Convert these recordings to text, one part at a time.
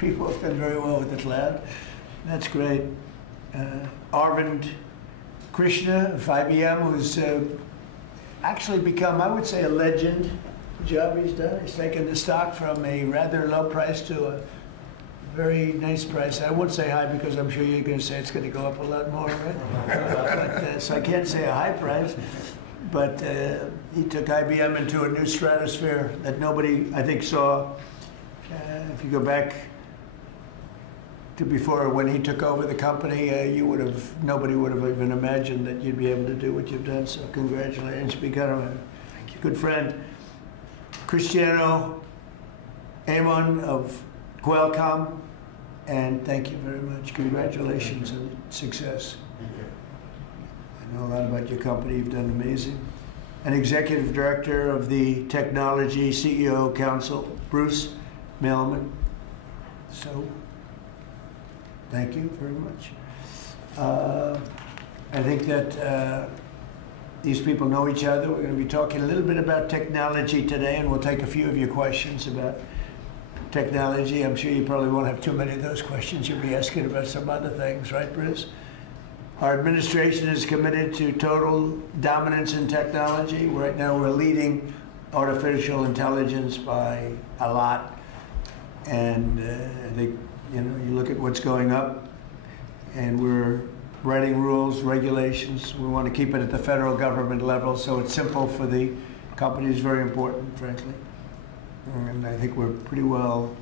people have done very well with the cloud. That's great. Arvind Krishna of IBM, who's actually become, I would say, a legend. The job he's done. He's taken the stock from a rather low price to a very nice price. I won't say high because I'm sure you're going to say it's going to go up a lot more, right? But, so I can't say a high price. But he took IBM into a new stratosphere that nobody, I think, saw. If you go back to before, when he took over the company, nobody would have even imagined that you'd be able to do what you've done. So congratulations, become a good friend. Cristiano Amon of Qualcomm, and thank you very much. Congratulations on success. I know a lot about your company. You've done amazing. And Executive Director of the Technology CEO Council, Bruce Mailman. So, thank you very much. I think that these people know each other. We're going to be talking a little bit about technology today, and we'll take a few of your questions about technology. I'm sure you probably won't have too many of those questions. You'll be asking about some other things, right, Bruce? Our administration is committed to total dominance in technology. Right now, we're leading artificial intelligence by a lot. And I think, you look at what's going up, and we're writing rules, regulations. We want to keep it at the federal government level, so it's simple for the companies, very important, frankly. And I think we're pretty well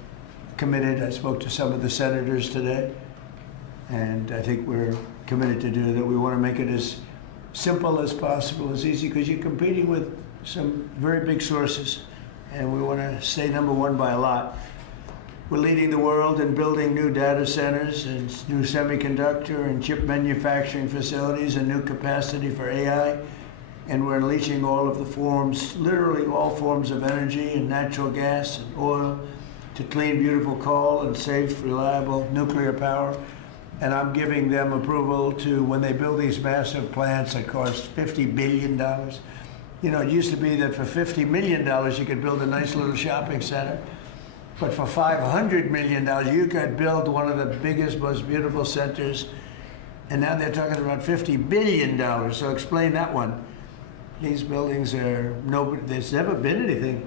committed. I spoke to some of the senators today, and I think we're committed to do that. We want to make it as simple as possible, as easy, because you're competing with some very big sources, and we want to stay number one by a lot. We're leading the world in building new data centers and new semiconductor and chip manufacturing facilities and new capacity for AI. And we're unleashing all of the forms, literally all forms of energy and natural gas and oil to clean, beautiful coal and safe, reliable nuclear power. And I'm giving them approval to, when they build these massive plants that cost $50 billion. It used to be that for $50 million, you could build a nice little shopping center. But for $500 million, you could build one of the biggest, most beautiful centers. And now they're talking about $50 billion. So explain that one. These buildings are, there's never been anything.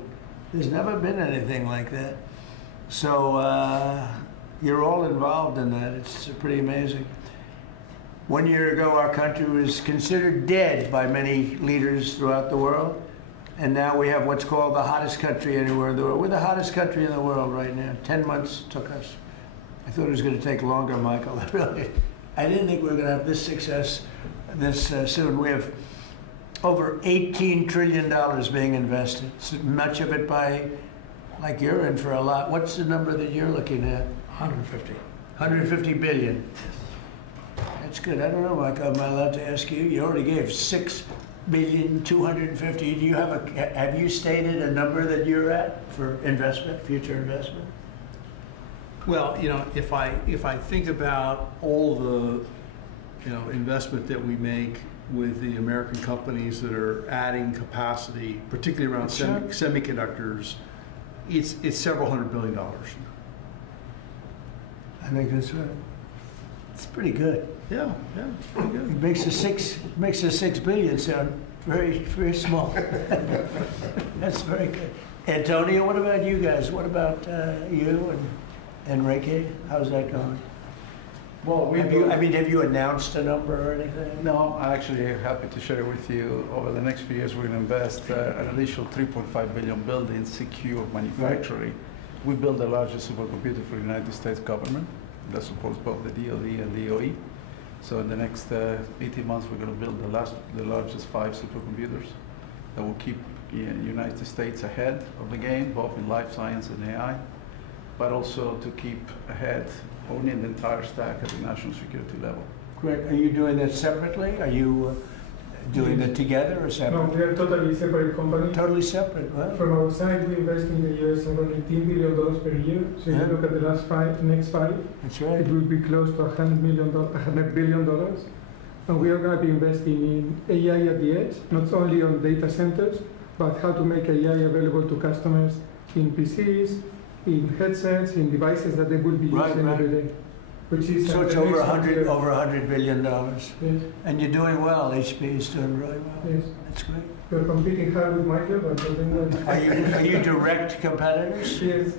There's never been anything like that. So you're all involved in that. It's pretty amazing. 1 year ago, our country was considered dead by many leaders throughout the world. And now we have what's called the hottest country anywhere in the world. We're the hottest country in the world right now. 10 months took us. I thought it was going to take longer, Michael. I didn't think we were going to have this success this soon. We have over $18 trillion being invested. So much of it by, like you're in for a lot. What's the number that you're looking at? 150. 150 billion. That's good. I don't know, Michael. Am I allowed to ask you? You already gave $6,250,000,000. Do you have you stated a number that you're at for investment, future investment? Well, if I think about all the investment that we make with the American companies that are adding capacity, particularly around semiconductors, it's several $100 billion. I think that's right. It's pretty good. Yeah, it's pretty good. It makes the $6 billion sound very, very small. That's very good. Antonio, what about you guys? What about you and Enrique? How's that going? Well, have you announced a number or anything? No, I'm actually happy to share with you. Over the next few years, we're going to invest an additional $3.5 billion building secure manufacturing. Right. We build the largest supercomputer for the United States government that supports both the DoD and DOE. So in the next 18 months, we're going to build the largest 5 supercomputers that will keep the United States ahead of the game, both in life science and AI, but also to keep ahead, owning the entire stack at the national security level. Great. Are you doing that separately? Are you doing it together or separate? No, we are totally separate companies. Totally separate, right? From our side, we invest in the US around $18 billion per year. So if you look at the next five, that's right. It will be close to $100 billion. And we are going to be investing in AI at the edge, not only on data centers, but how to make AI available to customers in PCs, in headsets, in devices that they will be using every day. Which is So it's over $100 billion. Yes. And you're doing well. HP is doing really well. Yes. That's great. We're competing hard with Michael, but I think that Are you direct competitors? yes.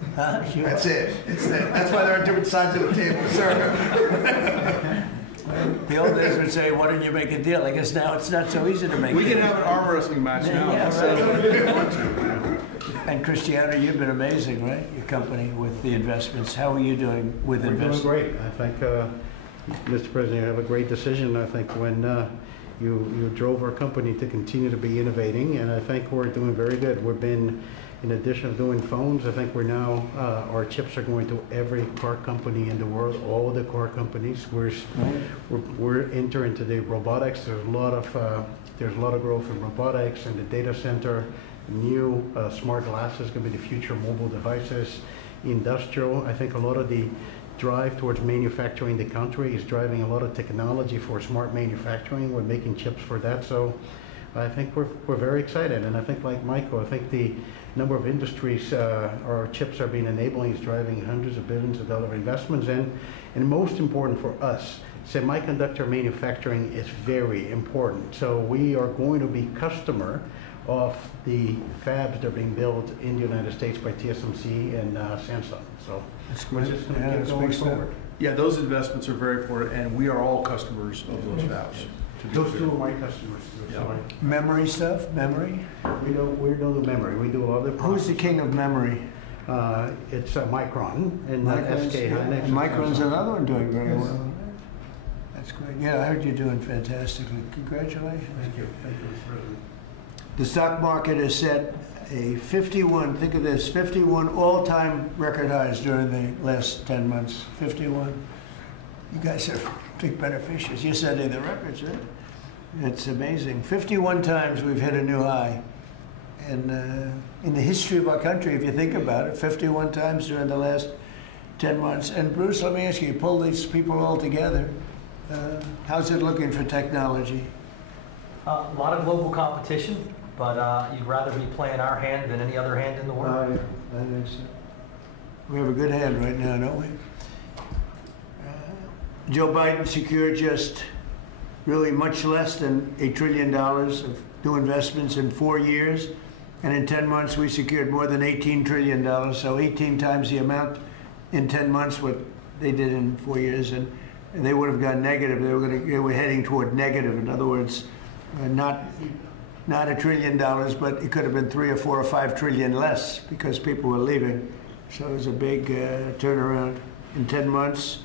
You That's are. it. That's why they're on different sides of the table, sir. The old days would say, why don't you make a deal? I guess now it's not so easy to make We a can deal. have an arm wrestling match now. Yeah, So, right. if you want to, you know. And Cristiano, you've been amazing, right? Your company with the investments. How are you doing with We're doing investments? great. I think, Mr. President, you have a great decision. I think when you drove our company to continue to be innovating, and I think we're doing very good. We've been, in addition of doing phones, I think we're now, our chips are going to every car company in the world, all the car companies. We're entering into the robotics. There's a lot of growth in robotics and the data center. New smart glasses going to be the future mobile devices. Industrial, I think a lot of the drive towards manufacturing the country is driving a lot of technology for smart manufacturing. We're making chips for that. So I think we're very excited. And I think, like Michael, I think the number of industries our chips are being enabling is driving hundreds of billions of dollar investments in. And most important for us, semiconductor manufacturing is very important. So we are going to be customer of the fabs that are being built in the United States by TSMC and Samsung. So That's we're great. just going to Yeah, keep that's going big stuff. forward. Yeah, those investments are very important, and we are all customers of those fabs. to be Those clear. two are my customers. Yeah. So Memory stuff? Memory? we don't do memory. We do other. Who's the king of memory? It's Micron and Micron's, SK yeah. Hynix. And Micron's Samsung. another one doing very Yes. well. That's great. Yeah, I heard you're doing fantastically. Congratulations. Thank you. Thank you, Mr. President. The stock market has set a 51, think of this, 51 all-time record highs during the last 10 months. 51. You guys are big beneficiaries. You're setting the records, right? It's amazing. 51 times we've hit a new high. And in the history of our country, if you think about it, 51 times during the last 10 months. And Bruce, let me ask you pull these people all together. How's it looking for technology? A lot of global competition, but you'd rather be playing our hand than any other hand in the world. I think so. We have a good hand right now, don't we? Joe Biden secured just really much less than $8 trillion of new investments in 4 years. And in 10 months, we secured more than $18 trillion. So 18 times the amount in 10 months what they did in 4 years. And they would have gone negative. They were heading toward negative. In other words, not $1 trillion, but it could have been 3 or 4 or 5 trillion less because people were leaving. So it was a big turnaround in 10 months.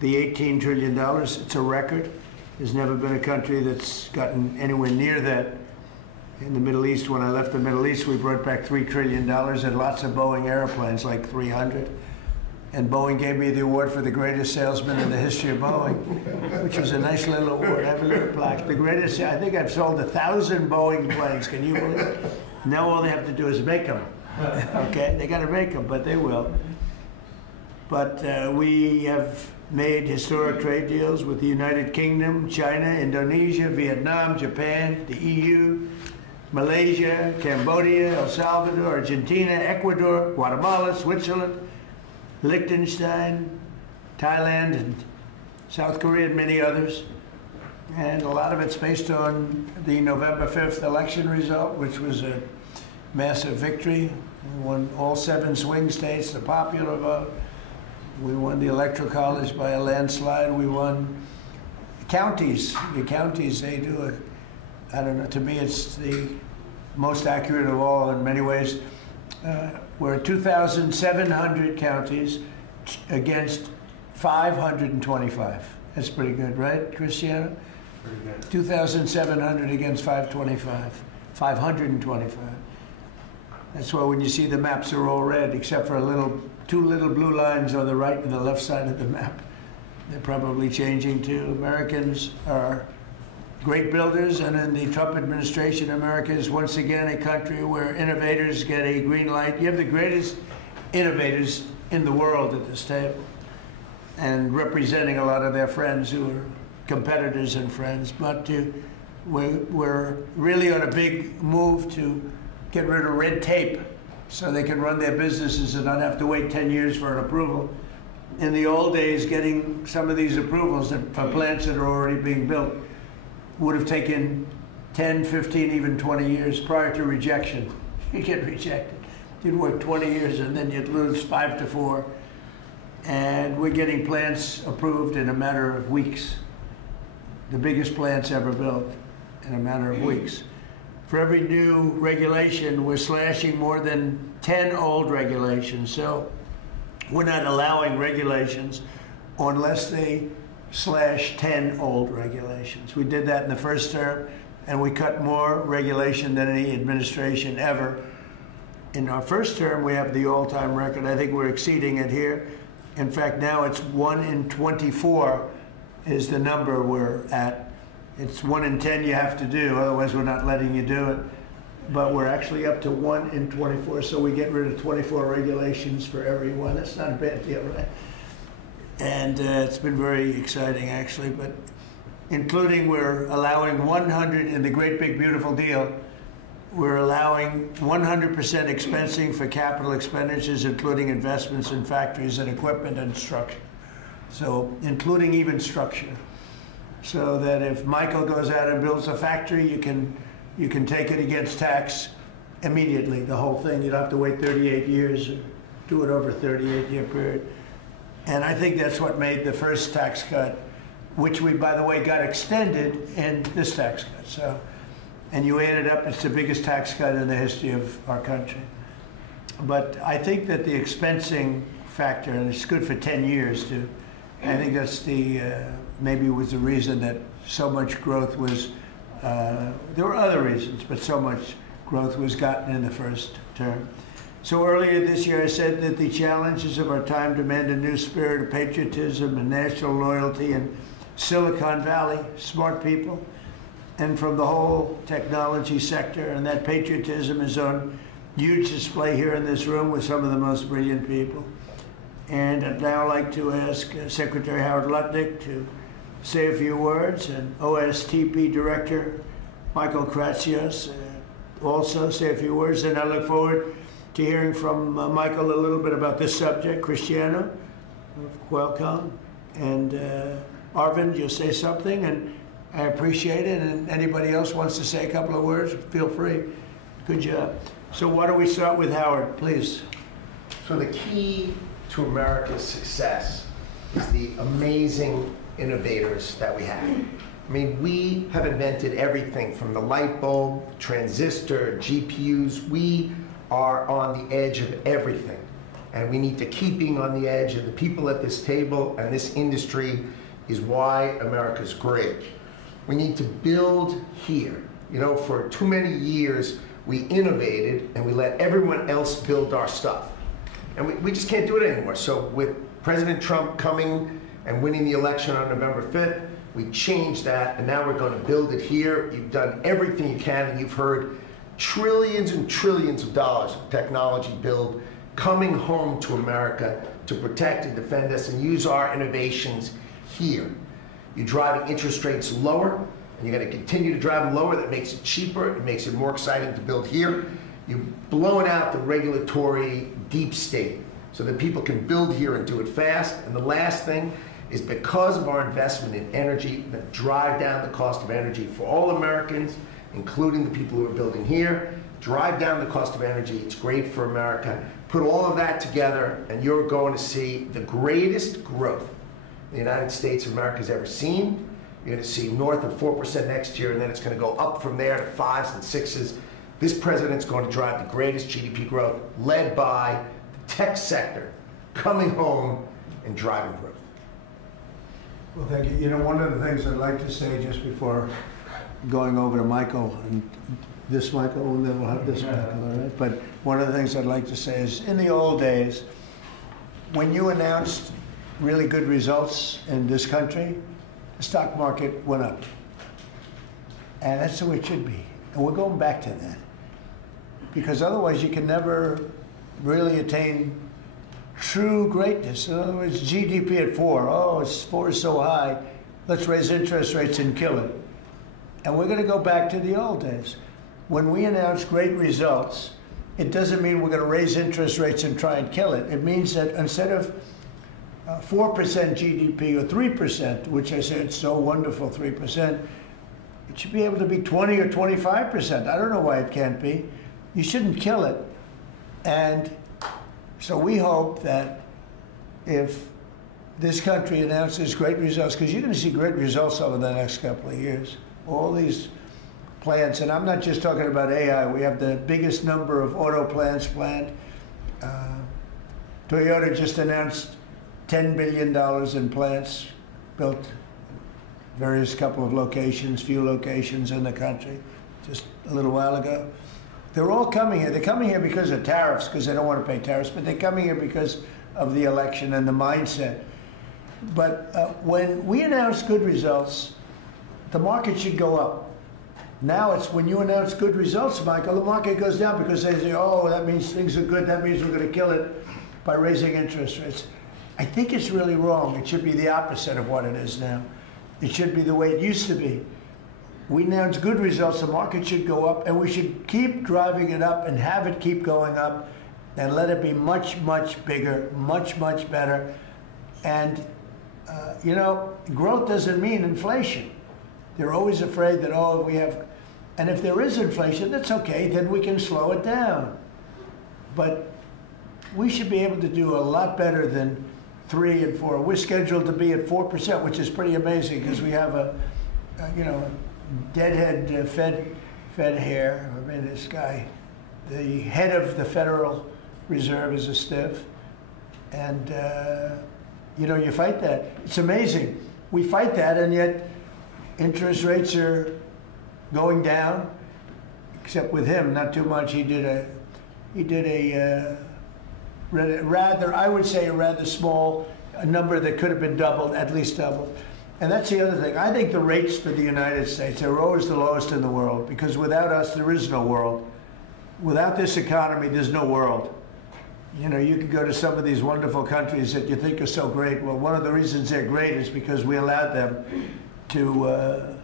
The $18 trillion, it's a record. There's never been a country that's gotten anywhere near that. In the Middle East, when I left the Middle East, we brought back $3 trillion and lots of Boeing airplanes, like 300. And Boeing gave me the award for the greatest salesman in the history of Boeing, which was a nice little award. I have a little plaque. The greatest, I think I've sold 1,000 Boeing planes. Can you believe it? Now all they have to do is make them. Okay, they got to make them, but they will. But we have made historic trade deals with the United Kingdom, China, Indonesia, Vietnam, Japan, the EU, Malaysia, Cambodia, El Salvador, Argentina, Ecuador, Guatemala, Switzerland, Liechtenstein, Thailand, and South Korea, and many others. And a lot of it's based on the November 5th election result, which was a massive victory. We won all 7 swing states, the popular vote. We won the Electoral College by a landslide. We won counties. The counties, they do I don't know, to me it's the most accurate of all in many ways. We're 2,700 counties against 525. That's pretty good, right, Cristiano? Pretty good. 2,700 against 525. 525. That's why when you see the maps are all red, except for 2 little blue lines on the right and the left side of the map. They're probably changing too. Americans are great builders, and in the Trump administration, America is once again a country where innovators get a green light. You have the greatest innovators in the world at this table, and representing a lot of their friends who are competitors and friends. But we're really on a big move to get rid of red tape so they can run their businesses and not have to wait 10 years for an approval. In the old days, getting some of these approvals for plants that are already being built would have taken 10, 15, even 20 years prior to rejection. You'd get rejected. You'd work 20 years and then you'd lose 5 to 4. And we're getting plants approved in a matter of weeks. The biggest plants ever built in a matter of weeks. For every new regulation, we're slashing more than 10 old regulations. So we're not allowing regulations unless they slash 10 old regulations. We did that in the first term, and we cut more regulation than any administration ever. In our first term, we have the all-time record. I think we're exceeding it here. In fact, now it's 1 in 24 is the number we're at. It's 1 in 10 you have to do, otherwise we're not letting you do it. But we're actually up to 1 in 24, so we get rid of 24 regulations for everyone. That's not a bad deal, right? And it's been very exciting, actually. But including, we're allowing 100 in the great big beautiful deal. We're allowing 100% expensing for capital expenditures, including investments in factories and equipment and structure. So including even structure. So that if Michael goes out and builds a factory, you can take it against tax immediately, the whole thing. You don't have to wait 38 years, do it over a 38-year period. And I think that's what made the first tax cut, which we, by the way, got extended in this tax cut. So, and you add it up, it's the biggest tax cut in the history of our country. But I think that the expensing factor, and it's good for 10 years too, I think that's the, maybe was the reason that so much growth was, there were other reasons, but so much growth was gotten in the first term. So earlier this year, I said that the challenges of our time demand a new spirit of patriotism and national loyalty in Silicon Valley, smart people, and from the whole technology sector. And that patriotism is on huge display here in this room with some of the most brilliant people. And I'd now like to ask Secretary Howard Lutnick to say a few words, and OSTP Director Michael Kratsios also say a few words. And I look forward to hearing from Michael a little bit about this subject. Cristiano of Qualcomm, and Arvind, you'll say something, and I appreciate it. And anybody else wants to say a couple of words, feel free. Good job. So why don't we start with Howard, please? So the key to America's success is the amazing innovators that we have. I mean, we have invented everything from the light bulb, transistor, GPUs. We are on the edge of everything. And we need to keep being on the edge, and the people at this table and this industry is why America's great. We need to build here. You know, for too many years, we innovated and we let everyone else build our stuff. And we just can't do it anymore. So with President Trump coming and winning the election on November 5th, we changed that, and now we're going to build it here. You've done everything you can, and you've heard trillions and trillions of dollars of technology build coming home to America to protect and defend us and use our innovations here. You're driving interest rates lower, and you're going to continue to drive them lower. That makes it cheaper. It makes it more exciting to build here. You're blowing out the regulatory deep state so that people can build here and do it fast. And the last thing is, because of our investment in energy that drive down the cost of energy for all Americans, including the people who are building here, drive down the cost of energy. It's great for America. Put all of that together, and you're going to see the greatest growth the United States of America has ever seen. You're going to see north of 4% next year, and then it's going to go up from there to 5s and 6s. This president's going to drive the greatest GDP growth, led by the tech sector coming home and driving growth. Well, thank you. You know, one of the things I'd like to say just before going over to Michael, and this Michael, and then we'll have this Michael, all right? But one of the things I'd like to say is, in the old days, when you announced really good results in this country, the stock market went up. And that's the way it should be. And we're going back to that. Because otherwise you can never really attain true greatness. In other words, GDP at 4. Oh, 4 is so high. Let's raise interest rates and kill it. And we're going to go back to the old days. When we announced great results, it doesn't mean we're going to raise interest rates and try and kill it. It means that instead of 4% GDP or 3%, which I said it's so wonderful, 3%, it should be able to be 20 or 25%. I don't know why it can't be. You shouldn't kill it. And so we hope that if this country announces great results, because you're going to see great results over the next couple of years, all these plants, and I'm not just talking about AI, we have the biggest number of auto plants planned. Toyota just announced $10 billion in plants built, various couple of locations, few locations in the country, just a little while ago. They're all coming here. They're coming here because of tariffs, because they don't want to pay tariffs, but they're coming here because of the election and the mindset. But when we announce good results, the market should go up. Now it's when you announce good results, Michael, the market goes down because they say, oh, that means things are good. That means we're going to kill it by raising interest rates. I think it's really wrong. It should be the opposite of what it is now. It should be the way it used to be. We announce good results, the market should go up, and we should keep driving it up and have it keep going up and let it be much, much bigger, much, much better. And, you know, growth doesn't mean inflation. They're always afraid that, oh, we have, and if there is inflation, that's okay, then we can slow it down. But we should be able to do a lot better than 3 and 4. We're scheduled to be at 4%, which is pretty amazing because we have a you know, deadhead Fed hair. I mean, this guy, the head of the Federal Reserve is a stiff. And, you know, you fight that. It's amazing. We fight that, and yet interest rates are going down, except with him, not too much. He did a rather, I would say, a rather small number that could have been doubled, at least doubled. And that's the other thing. I think the rates for the United States are always the lowest in the world, because without us, there is no world. Without this economy, there's no world. You know, you could go to some of these wonderful countries that you think are so great. Well, one of the reasons they're great is because we allowed them to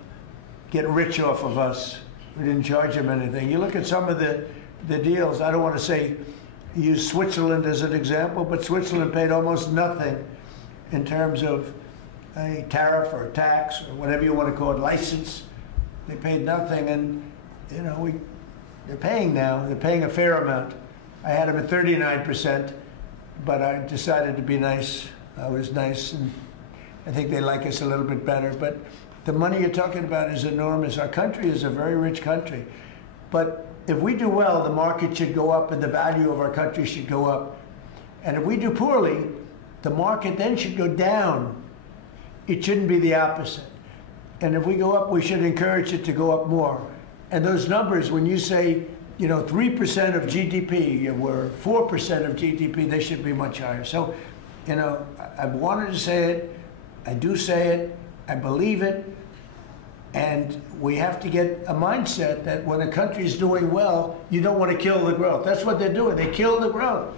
get rich off of us. We didn't charge them anything. You look at some of the deals, I don't want to say, use Switzerland as an example, but Switzerland paid almost nothing in terms of a tariff or a tax or whatever you want to call it, license. They paid nothing, and you know, they're paying now. They're paying a fair amount. I had them at 39%, but I decided to be nice. I was nice, and I think they like us a little bit better. But the money you're talking about is enormous. Our country is a very rich country. But if we do well, the market should go up and the value of our country should go up. And if we do poorly, the market then should go down. It shouldn't be the opposite. And if we go up, we should encourage it to go up more. And those numbers, when you say, you know, 3% of GDP or 4% of GDP, they should be much higher. So, you know, I've wanted to say it. I do say it. I believe it. And we have to get a mindset that when a country is doing well, you don't want to kill the growth. That's what they're doing. They kill the growth.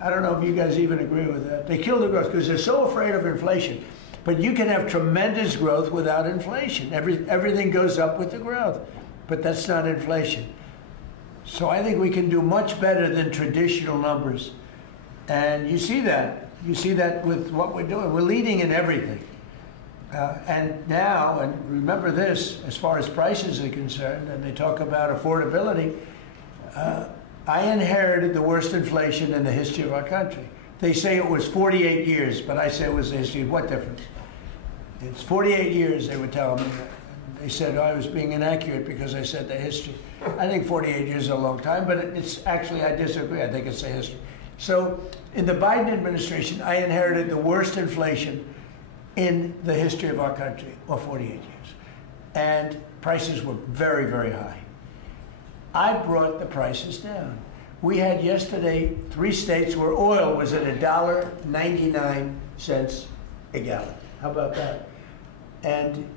I don't know if you guys even agree with that. They kill the growth because they're so afraid of inflation. But you can have tremendous growth without inflation. Everything goes up with the growth. But that's not inflation. So I think we can do much better than traditional numbers. And you see that. You see that with what we're doing. We're leading in everything. And now, and remember this, as far as prices are concerned, and they talk about affordability, I inherited the worst inflation in the history of our country. They say it was 48 years, but I say it was the history. What difference? It's 48 years, they were telling me. They said I was being inaccurate because I said the history. I think 48 years is a long time, but it's actually, I disagree. I think it's the history. So in the Biden administration, I inherited the worst inflation in the history of our country, or 48 years. And prices were very, very high. I brought the prices down. We had yesterday 3 states where oil was at $1.99 a gallon. How about that? And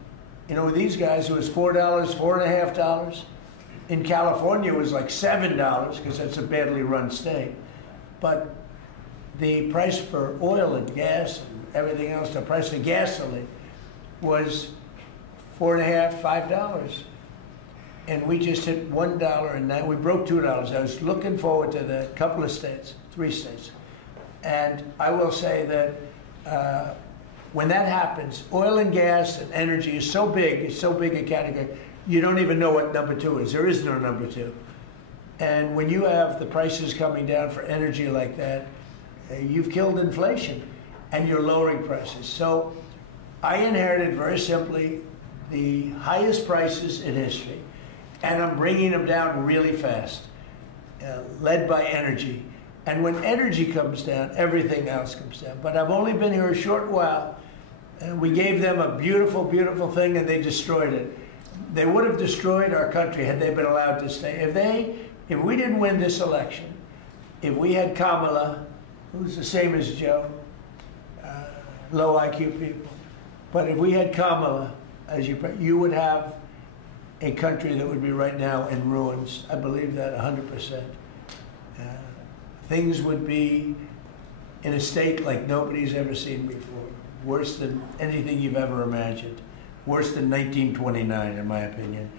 you know, with these guys, it was $4, $4.50. In California, it was like $7 because that's a badly run state. But the price for oil and gas and everything else, the price of gasoline was $4.50, $5. and we just hit $1 and now we broke $2. I was looking forward to the couple of states, 3 states. And I will say that when that happens, oil and gas and energy is so big, it's so big a category, you don't even know what number 2 is. There is no number 2. And when you have the prices coming down for energy like that, you've killed inflation and you're lowering prices. So I inherited very simply the highest prices in history, and I'm bringing them down really fast, led by energy. And when energy comes down, everything else comes down. But I've only been here a short while, and we gave them a beautiful, beautiful thing, and they destroyed it. They would have destroyed our country had they been allowed to stay. If we didn't win this election, if we had Kamala, who's the same as Joe, low IQ people, but if we had Kamala, as you would have a country that would be right now in ruins. I believe that 100%. Things would be in a state like nobody's ever seen before. Worse than anything you've ever imagined. Worse than 1929, in my opinion.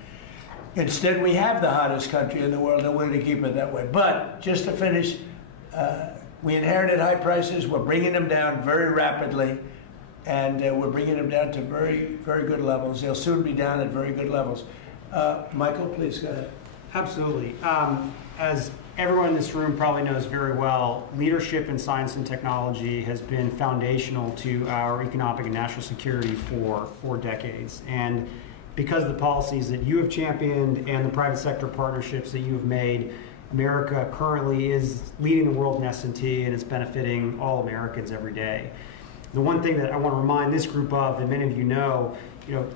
Instead, we have the hottest country in the world, and we're going to keep it that way. But just to finish, we inherited high prices. We're bringing them down very rapidly, and we're bringing them down to very, very good levels. They'll soon be down at very good levels. Michael, please go ahead. Absolutely. As everyone in this room probably knows very well, leadership in science and technology has been foundational to our economic and national security for decades. And because of the policies that you have championed and the private sector partnerships that you have made, America currently is leading the world in S&T, and it's benefiting all Americans every day. The one thing that I want to remind this group of, and many of you know,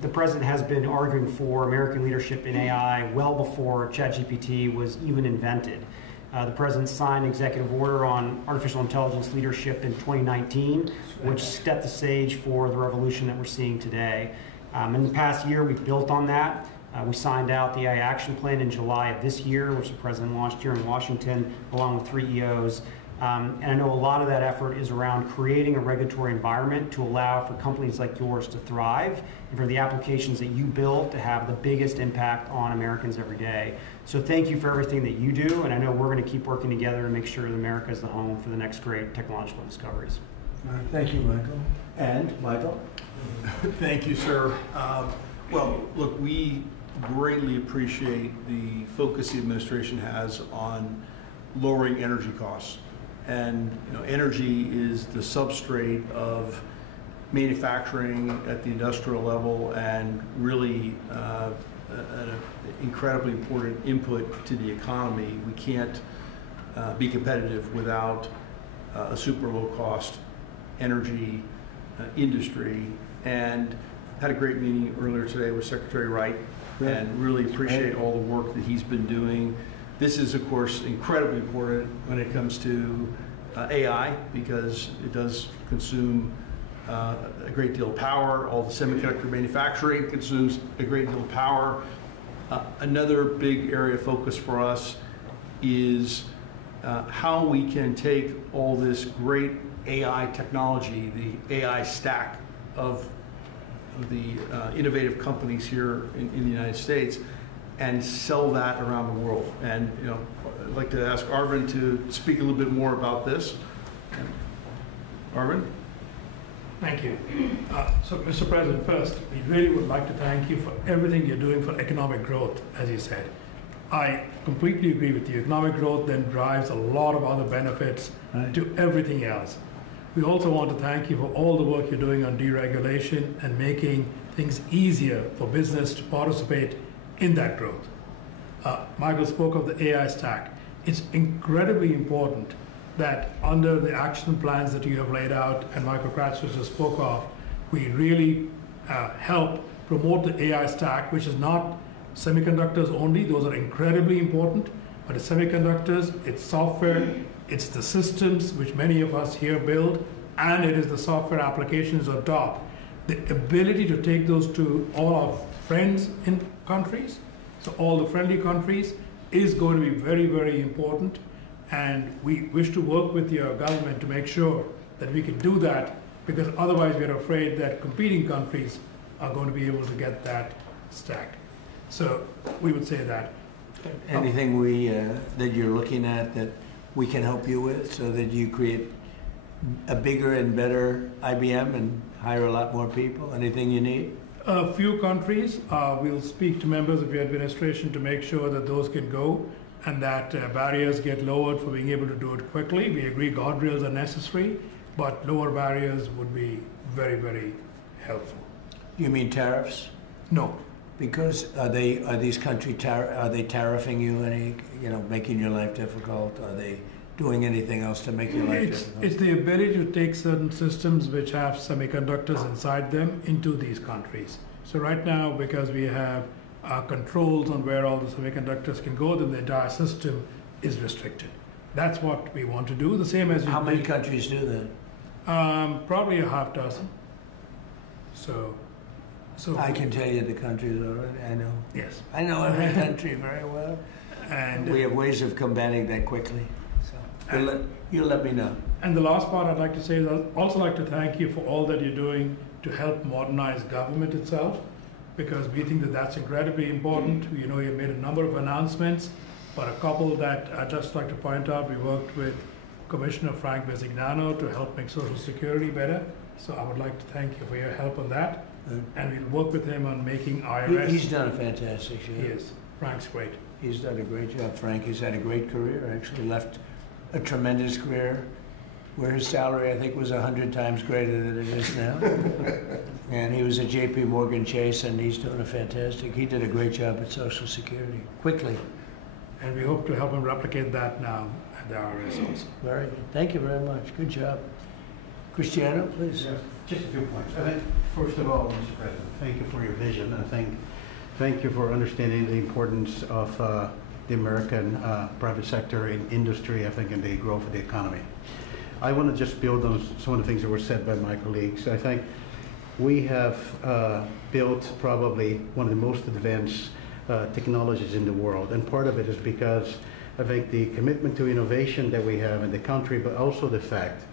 the president has been arguing for American leadership in AI well before ChatGPT was even invented. The president signed an executive order on artificial intelligence leadership in 2019, which set the stage for the revolution that we're seeing today. In the past year, we've built on that. We signed out the AI Action Plan in July of this year, which the president launched here in Washington, along with 3 EOs. And I know a lot of that effort is around creating a regulatory environment to allow for companies like yours to thrive and for the applications that you build to have the biggest impact on Americans every day. So thank you for everything that you do, and I know we're going to keep working together to make sure that America is the home for the next great technological discoveries. Thank you, Michael. And Michael? Thank you, sir. Well, look, we greatly appreciate the focus the administration has on lowering energy costs. And energy is the substrate of manufacturing at the industrial level, and really an incredibly important input to the economy. We can't be competitive without a super low cost energy industry. And had a great meeting earlier today with Secretary Wright, and really appreciate all the work that he's been doing. This is, of course, incredibly important when it comes to AI, because it does consume a great deal of power. All the semiconductor manufacturing consumes a great deal of power. Another big area of focus for us is how we can take all this great AI technology, the AI stack of the innovative companies here in the United States, and sell that around the world. And I'd like to ask Arvind to speak a little bit more about this. Arvind? Thank you. So, Mr. President, first, we really would like to thank you for everything you're doing for economic growth, as you said. I completely agree with you. Economic growth then drives a lot of other benefits to everything else. We also want to thank you for all the work you're doing on deregulation and making things easier for business to participate in that growth. Michael spoke of the AI stack. It's incredibly important that under the action plans that you have laid out and Michael Kratzwitz just spoke of, we really help promote the AI stack, which is not semiconductors only. Those are incredibly important, but it's semiconductors, it's software, it's the systems which many of us here build, and it is the software applications on top. The ability to take those to all our friends in countries, so all the friendly countries, is going to be very, very important. And we wish to work with your government to make sure that we can do that, because otherwise we're afraid that competing countries are going to be able to get that stack. So we would say that. Anything that you're looking at that we can help you with so that you create a bigger and better IBM and hire a lot more people? Anything you need? A few countries, we'll speak to members of your administration to make sure that those can go and that barriers get lowered for being able to do it quickly. We agree guardrails are necessary, but lower barriers would be very, very helpful. You mean tariffs? No. Because are these countries tariffing you, making your life difficult? Are they doing anything else to make your life difficult? It's the ability to take certain systems which have semiconductors inside them into these countries. So right now, because we have controls on where all the semiconductors can go, then the entire system is restricted. That's what we want to do. The same as how many countries do that? Probably a half dozen. So I can tell you the countries already. I know. Yes. I know every country very well, and we have ways of combating that quickly. So you'll let me know. And the last part I'd like to say is I'd also like to thank you for all that you're doing to help modernize government itself, because we think that that's incredibly important. You know, you've made a number of announcements, but a couple that I'd just like to point out, we worked with Commissioner Frank Bisignano to help make Social Security better. So I would like to thank you for your help on that. And we'll work with him on making IRS. He's done a fantastic job. He is. Frank's great. He's done a great job, Frank. He's had a great career, actually left a tremendous career where his salary, I think, was 100 times greater than it is now. And he was at JP Morgan Chase, and he's doing a fantastic, he did a great job at Social Security, quickly. And we hope to help him replicate that now at the IRS also. Very good. Thank you very much. Good job. Cristiano, please. Yes, just a few points. I think, first of all, Mr. President, thank you for your vision, and thank you for understanding the importance of the American private sector in industry, I think, and the growth of the economy. I want to just build on some of the things that were said by my colleagues. I think we have built probably one of the most advanced technologies in the world, and part of it is because I think the commitment to innovation that we have in the country, but also the fact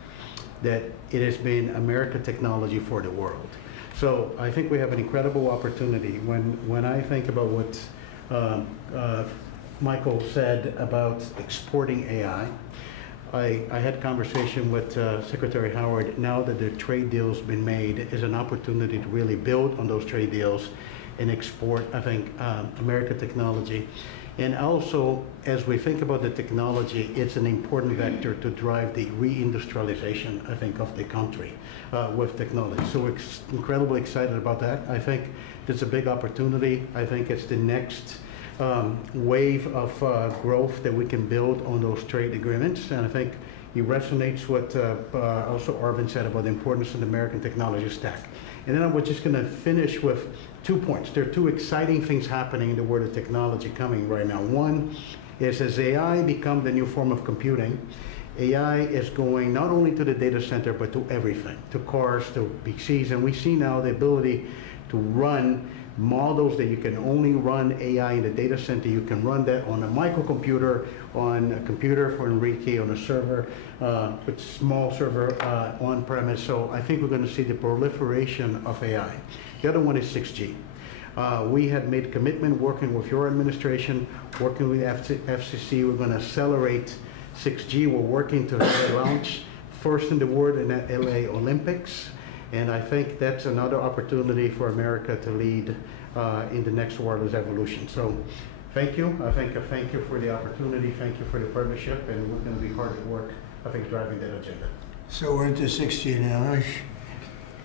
that it has been American technology for the world. So I think we have an incredible opportunity. When I think about what Michael said about exporting AI, I had conversation with Secretary Howard. Now that the trade deal's been made, is an opportunity to really build on those trade deals and export, I think, American technology. And also, as we think about the technology, it's an important vector to drive the reindustrialization, I think, of the country with technology. So we're incredibly excited about that. I think it's a big opportunity. I think it's the next wave of growth that we can build on those trade agreements. And I think it resonates what also Arvind said about the importance of the American technology stack. And then I was just going to finish with 2 points. There are 2 exciting things happening in the world of technology coming right now. One is, as AI becomes the new form of computing, AI is going not only to the data center, but to everything, to cars, to PCs. And we see now the ability to run models that you can only run AI in the data center. You can run that on a microcomputer, on a computer for Enrique, on a server, with small server on premise. So I think we're going to see the proliferation of AI. The other one is 6G. We had made a commitment working with your administration, working with FCC. We're going to accelerate 6G. We're working to launch first in the world in the LA Olympics. And I think that's another opportunity for America to lead in the next wireless evolution. So thank you. Thank you for the opportunity. Thank you for the partnership. And we're going to be hard at work, I think, driving that agenda. So we're into 6G now.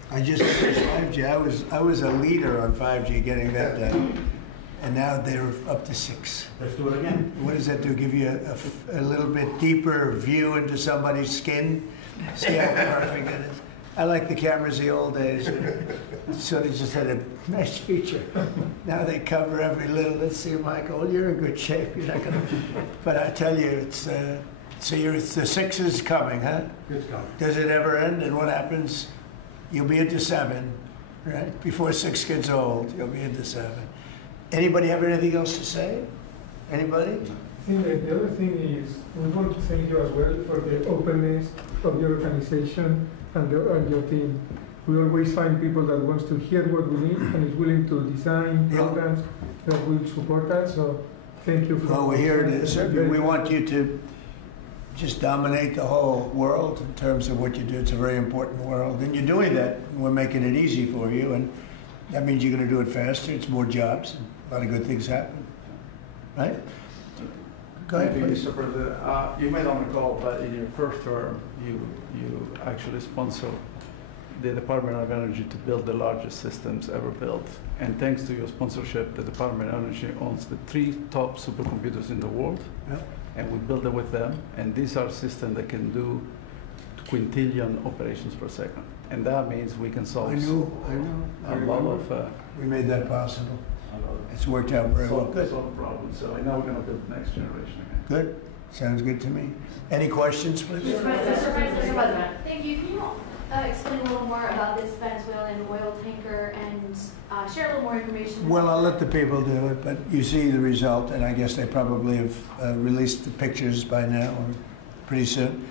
I just finished 5G. I was a leader on 5G getting that done. And now they're up to 6. Let's do it again. What does that do? Give you a little bit deeper view into somebody's skin? See how perfect it is? I like the cameras the old days. So they just had a nice feature. Now they cover every little. Let's see, Michael, you're in good shape. You're not gonna. But I tell you, it's so the 6 is coming, huh? It's coming. Does it ever end? And what happens? You'll be into 7, right? Before 6 gets old, you'll be into 7. Anybody have anything else to say? Anybody? I think that the other thing is we want to thank you as well for the openness of your organization and your team. We always find people that wants to hear what we need and is willing to design programs that will support that. So thank you for. Well, we're here to serve you. We want you to just dominate the whole world in terms of what you do. It's a very important world, and you're doing that. We're making it easy for you, and that means you're going to do it faster. It's more jobs, and a lot of good things happen. Right? Go ahead, please. Mr. President, you may not recall, but in your first term, you actually sponsored the Department of Energy to build the largest systems ever built. And thanks to your sponsorship, the Department of Energy owns the 3 top supercomputers in the world. Yep. And we build it with them. And these are systems that can do quintillion operations per second. And that means we can solve I know. a lot of... We made that possible. It's worked out very well. Good. Solve problems. So now we're going to build the next generation again. Good. Sounds good to me. Any questions, please? Mr. President. Thank you. Can you explain a little more about this Venezuelan oil tanker and share a little more information? Well, I'll let the people do it, but you see the result, and I guess they probably have released the pictures by now or pretty soon.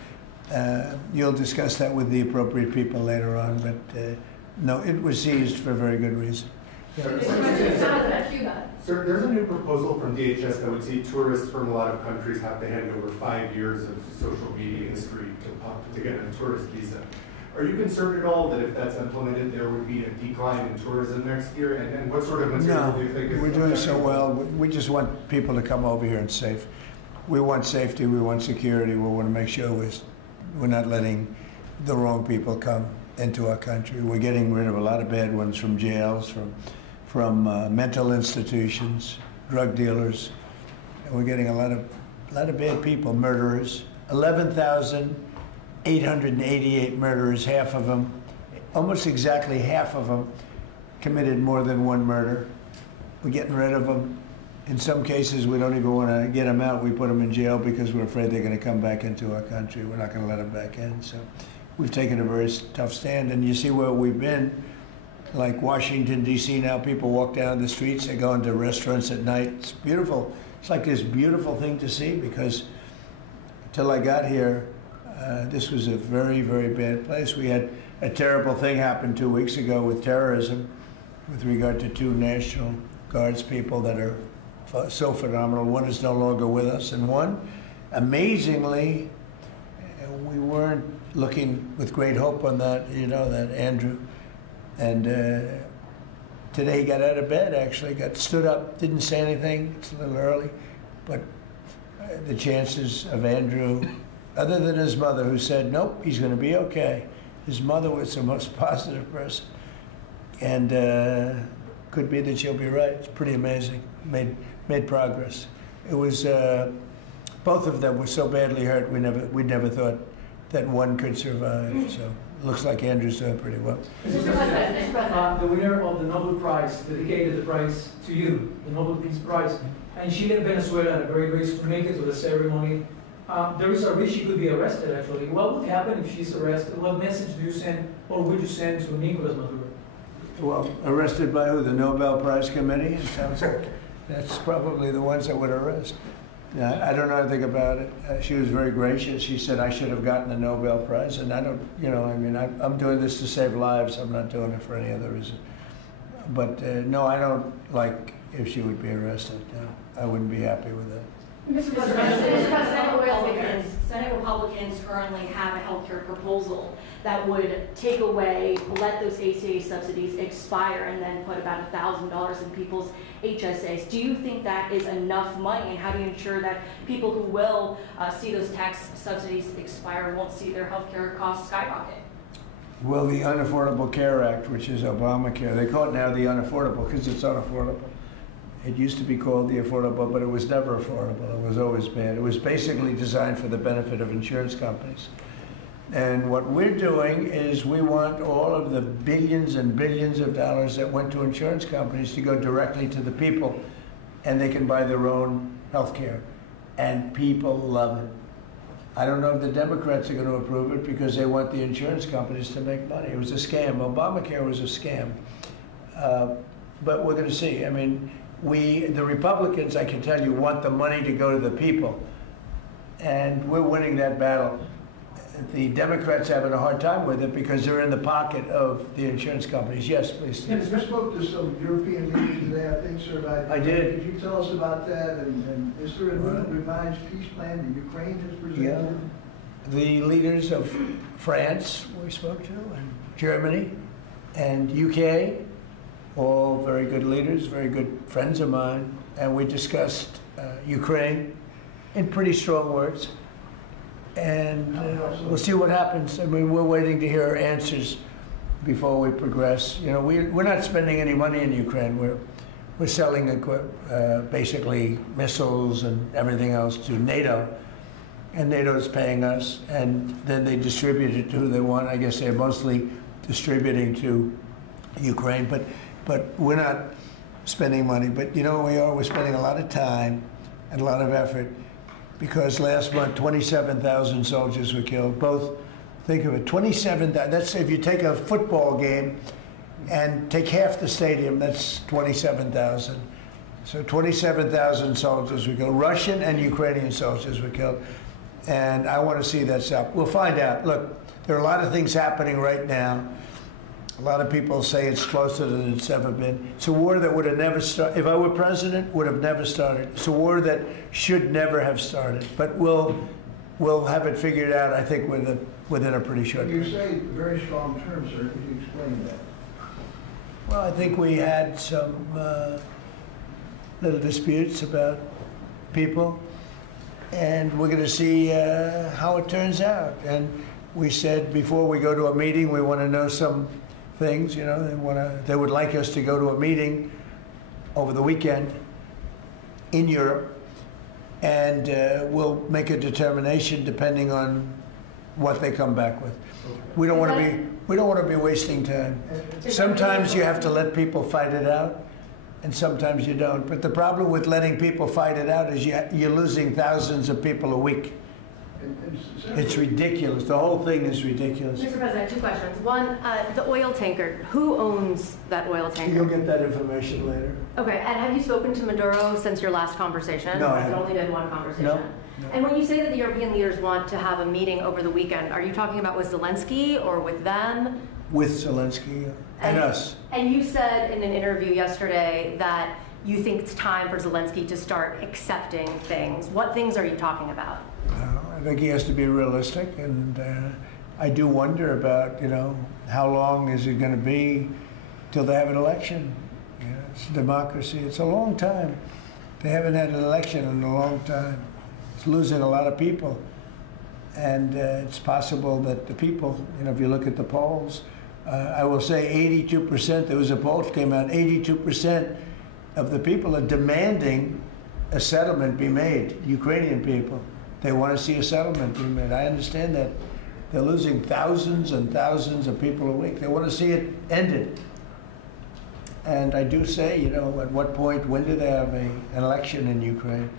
You'll discuss that with the appropriate people later on, but no, it was seized for a very good reason. Sir, there's a new proposal from DHS that would see tourists from a lot of countries have to hand over 5 years of social media history to get a tourist visa. Are you concerned at all that if that's implemented, there would be a decline in tourism next year? And what sort of material do you think is... We're doing so well. We just want people to come over here and safe. We want safety. We want security. We want to make sure we're not letting the wrong people come into our country. We're getting rid of a lot of bad ones from jails, from mental institutions, drug dealers. And we're getting a lot of bad people, murderers. 11,888 murderers, half of them, almost exactly half of them, committed more than one murder. We're getting rid of them. In some cases, we don't even want to get them out. We put them in jail because we're afraid they're going to come back into our country. We're not going to let them back in. So we've taken a very tough stand. And you see where we've been. Like Washington, D.C. now, people walk down the streets, they go into restaurants at night. It's beautiful. It's like this beautiful thing to see because until I got here, this was a very, very bad place. We had a terrible thing happen 2 weeks ago with terrorism with regard to 2 National Guards people that are so phenomenal. One is no longer with us, and one, amazingly, we weren't looking with great hope on that, that Andrew. And today he got out of bed, actually, got stood up, didn't say anything. It's a little early, but the chances of Andrew, other than his mother who said, nope, he's going to be okay. His mother was the most positive person. And could be that she'll be right. It's pretty amazing. Made progress. It was, both of them were so badly hurt, we never thought that one could survive. So it looks like Andrew's doing pretty well. The winner of the Nobel Prize dedicated the prize to you, the Nobel Peace Prize. And she left Venezuela at a very graceful make it to the ceremony. There is a risk she could be arrested, actually. What would happen if she's arrested? What message do you send, or would you send to Nicolas Maduro? Well, arrested by who? The Nobel Prize Committee? It sounds like that's probably the ones that would arrest. I don't know anything about it. She was very gracious. She said I should have gotten the Nobel Prize, and I don't, I'm doing this to save lives. I'm not doing it for any other reason. But no, I don't like if she would be arrested. No, I wouldn't be happy with that. Mr. President, Senate Republicans currently have a healthcare proposal that would take away, let those ACA subsidies expire, and then put about $1,000 in people's HSAs. Do you think that is enough money, and how do you ensure that people who will see those tax subsidies expire won't see their healthcare costs skyrocket? Well, the Unaffordable Care Act, which is Obamacare, they call it now the unaffordable because it's unaffordable. It used to be called the affordable, but it was never affordable. It was always bad. It was basically designed for the benefit of insurance companies. And what we're doing is we want all of the billions and billions of dollars that went to insurance companies to go directly to the people, and they can buy their own health care. And people love it. I don't know if the Democrats are going to approve it because they want the insurance companies to make money. It was a scam. Obamacare was a scam. But we're going to see. I mean, the Republicans, I can tell you, want the money to go to the people. And we're winning that battle. the Democrats having a hard time with it because they're in the pocket of the insurance companies. Yes, please. Yes, you spoke to some European leaders today, I think, sir. I did. Could you tell us about that? And is there a new revised peace plan that Ukraine has presented? Yeah. The leaders of France we spoke to, and Germany, and UK, all very good leaders, very good friends of mine, and we discussed Ukraine in pretty strong words. And we'll see what happens. I mean, we're waiting to hear answers before we progress. You know, we're not spending any money in Ukraine. We're selling basically missiles and everything else to NATO, and NATO's paying us, and then they distribute it to who they want. I guess they're mostly distributing to Ukraine, but we're not spending money. But you know, we're spending a lot of time and a lot of effort. Because last month, 27,000 soldiers were killed. Both, think of it, 27,000. That's if you take a football game and take half the stadium, that's 27,000. So 27,000 soldiers were killed. Russian and Ukrainian soldiers were killed. And I want to see that stop. We'll find out. Look, there are a lot of things happening right now. A lot of people say it's closer than it's ever been. It's a war that would have never started. If I were president, would have never started. It's a war that should never have started. But we'll have it figured out, I think, within a pretty short You period. say very strong terms, sir. Could you explain that? Well, I think we had some little disputes about people, and we're going to see how it turns out. And we said before we go to a meeting, we want to know some things. You know, they would like us to go to a meeting over the weekend in Europe, and we'll make a determination depending on what they come back with. We don't want to be wasting time. Sometimes you have to let people fight it out, and sometimes you don't. But the problem with letting people fight it out is you're losing thousands of people a week. It's ridiculous. The whole thing is ridiculous. Mr. President, two questions. One, the oil tanker. Who owns that oil tanker? You'll get that information later. Okay, and have you spoken to Maduro since your last conversation? No, I Or has it haven't. only been one conversation? No. And when you say that the European leaders want to have a meeting over the weekend, are you talking about with Zelensky or with them? With Zelensky and us. And you said in an interview yesterday that you think it's time for Zelensky to start accepting things. What things are you talking about? I think he has to be realistic, and I do wonder about, you know, how long is it going to be till they have an election? You know, it's democracy. It's a long time. They haven't had an election in a long time. It's losing a lot of people, and it's possible that the people, you know, if you look at the polls, I will say 82%. There was a poll that came out. 82% of the people are demanding a settlement be made. Ukrainian people. They want to see a settlement be made. I understand that. They're losing thousands and thousands of people a week. They want to see it ended. And I do say, you know, at what point, when do they have an election in Ukraine?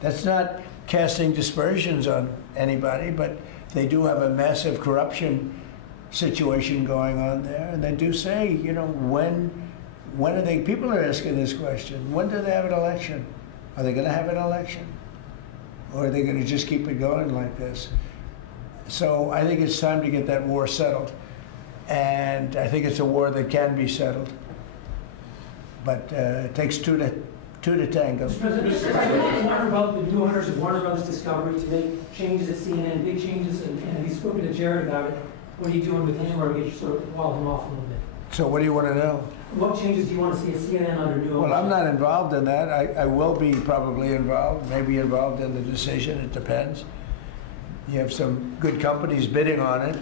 That's not casting dispersions on anybody, but they do have a massive corruption situation going on there. And they do say, you know, when are they, people are asking this question, when do they have an election? Are they going to have an election? Or are they going to just keep it going like this? So I think it's time to get that war settled. And I think it's a war that can be settled. But it takes two to tango. Mr. President, it's not about the new owners of Warner Brothers Discovery to make changes at CNN, big changes, and have you spoken to Jared about it? What are you doing with him, or get you sort of wall him off a little bit? So what do you want to know? What changes do you want to see at CNN under new ownership? Well, I'm not involved in that. I will be probably involved, maybe involved in the decision. It depends. You have some good companies bidding on it.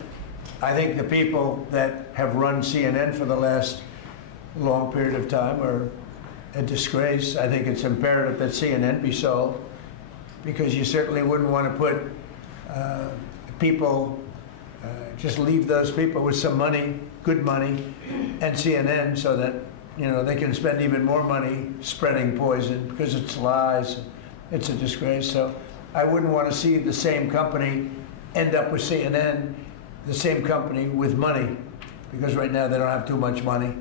I think the people that have run CNN for the last long period of time are a disgrace. I think it's imperative that CNN be sold, because you certainly wouldn't want to put people, just leave those people with some money, good money, and CNN, so that, you know, they can spend even more money spreading poison, because it's lies. It's a disgrace. So I wouldn't want to see the same company end up with CNN, the same company with money, because right now they don't have too much money,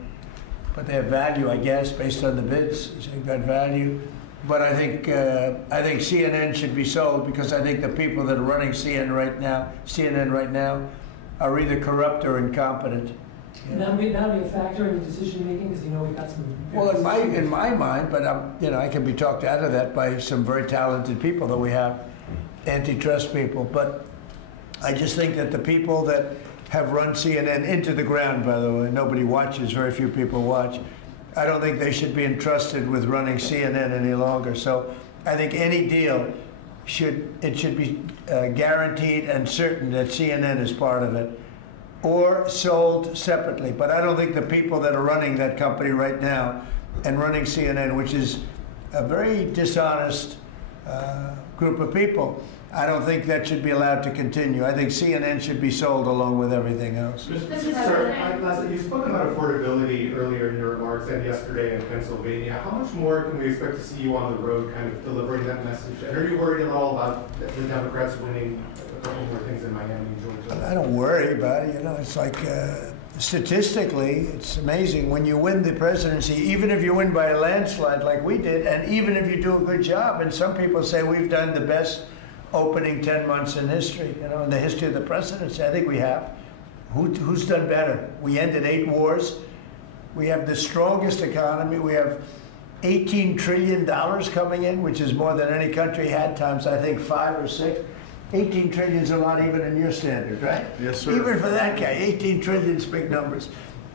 but they have value, I guess, based on the bids. They've got value, But I think CNN should be sold, because I think the people that are running CNN right now are either corrupt or incompetent. And that'll be a factor in the decision making, because we've got some. Well, in my mind, but I can be talked out of that by some very talented people that we have, antitrust people. But I just think that the people that have run CNN into the ground, by the way, nobody watches, very few people watch. I don't think they should be entrusted with running CNN any longer. So I think any deal should be guaranteed and certain that CNN is part of it, or sold separately. But I don't think the people that are running that company right now and running CNN, which is a very dishonest group of people, I don't think that should be allowed to continue. I think CNN should be sold along with everything else. Sir, Leslie, you spoke about affordability earlier in your remarks and yesterday in Pennsylvania. How much more can we expect to see you on the road kind of delivering that message? And are you worried at all about the Democrats winning a couple more things in Miami and Georgia? I don't worry about it. It's like statistically, it's amazing. When you win the presidency, even if you win by a landslide like we did, and even if you do a good job, and some people say we've done the best opening 10 months in history, in the history of the presidency. I think we have. Who's done better? We ended 8 wars. We have the strongest economy. We have $18 trillion coming in, which is more than any country had, times I think 5 or 6. 18 trillion is a lot even in your standard, right? Yes, sir. Even for that guy, 18 trillion is big numbers.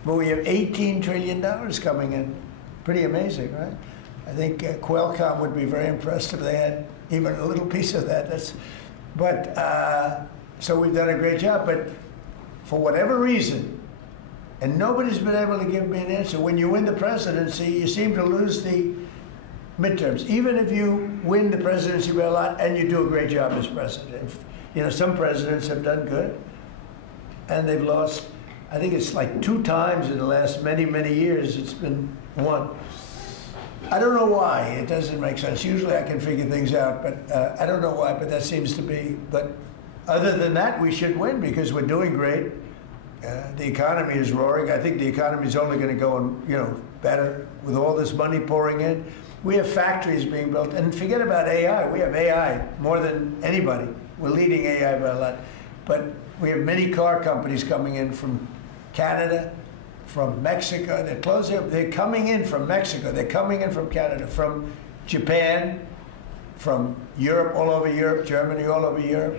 But we have $18 trillion coming in. Pretty amazing, right? I think Qualcomm would be very impressed if they had even a little piece of that. So we've done a great job. But for whatever reason, and nobody's been able to give me an answer, when you win the presidency, you seem to lose the midterms. Even if you win the presidency by a lot and you do a great job as president. Some presidents have done good, and they've lost. I think it's like 2 times in the last many, many years it's been won. I don't know why. It doesn't make sense. Usually I can figure things out, but I don't know why, but that seems to be. But other than that, we should win because we're doing great. The economy is roaring. I think the economy is only going to go better with all this money pouring in. We have factories being built. And forget about AI. We have AI more than anybody. We're leading AI by a lot. But we have many car companies coming in from Canada, from Mexico. They're closing up. They're coming in from Mexico. They're coming in from Canada, from Japan, from Europe, all over Europe, Germany, all over Europe.